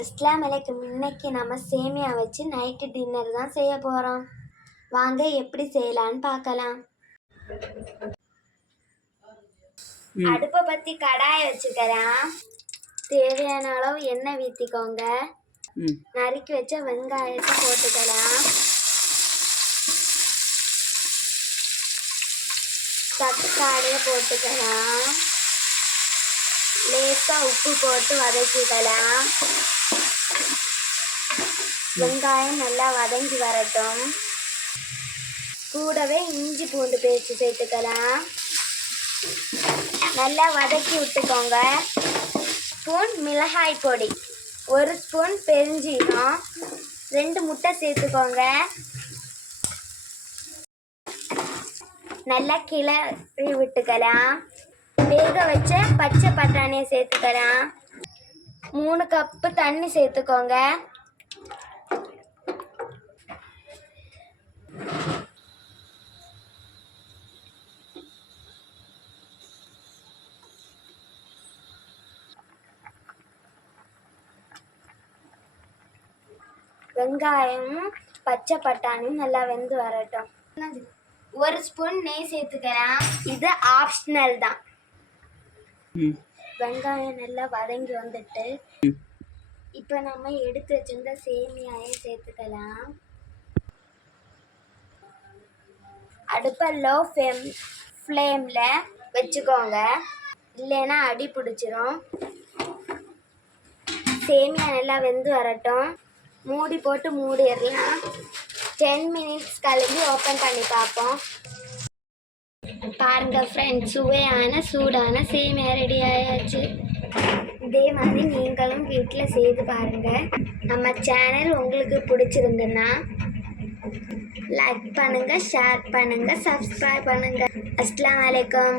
அஸ்லாம் வலைக்கும் இன்னைக்கு நம்ம சேமியா வச்சு நைட்டு டின்னர் தான் செய்ய போகிறோம் வாங்க எப்படி செய்யலான்னு பார்க்கலாம். அடுப்பை பற்றி கடாயை வச்சுக்கிறேன். தேவையான அளவு எண்ணெய் ஊற்றிக்கோங்க ம். நறுக்கி வச்ச வெங்காயத்தை போட்டுக்கலாம். தக்காளியை போட்டுக்கலாம். லேசாக உப்பு போட்டு வதக்கிக்கலாம். வெங்காயம் நல்லா வதங்கி வரட்டும். கூடவே இஞ்சி பூண்டு பேஸ்ட் சேர்த்துக்கலாம். நல்லா வதக்கி விட்டுக்கோங்க. ஸ்பூன் மிளகாய் பொடி ஒரு ஸ்பூன் பெருஞ்சீரம் ரெண்டு முட்டை சேர்த்துக்கோங்க. நல்லா கிளறி விட்டுக்கலாம். வேக வச்ச பச்சை பட்டாணியை சேர்த்துக்கிறேன். மூணு கப்பு தண்ணி சேர்த்துக்கோங்க. வெங்காயம் பச்சை பட்டாணியும் நல்லா வெந்து வரட்டும். ஒரு ஸ்பூன் நெய் சேர்த்துக்கிறேன். இது ஆப்ஷனல் தான். வெங்காயம் நல்லா வதங்கி வந்துட்டு இப்போ நம்ம எடுத்து வச்சிருந்த சேமியாயும் சேர்த்துக்கலாம். அடுப்பை லோ ஃப்ளேம் ஃப்ளேமில் வச்சுக்கோங்க. இல்லைன்னா அடி பிடிச்சிரும். சேமியா நல்லா வெந்து வரட்டும். மூடி போட்டு மூடிடலாம். டென் மினிட்ஸ் கழிஞ்சு ஓப்பன் பண்ணி பார்ப்போம். பாருங்க ஃப்ரெண்ட்ஸ் சுவையான சூடான சேமியா ரெடி ஆயாச்சு. இதே மாதிரி நீங்களும் வீட்டில் செய்து பாருங்க. நம்ம சேனல் உங்களுக்கு பிடிச்சிருந்துன்னா லைக் பண்ணுங்க ஷேர் பண்ணுங்க சப்ஸ்கிரைப் பண்ணுங்க. அஸ்லாம் வலைக்கம்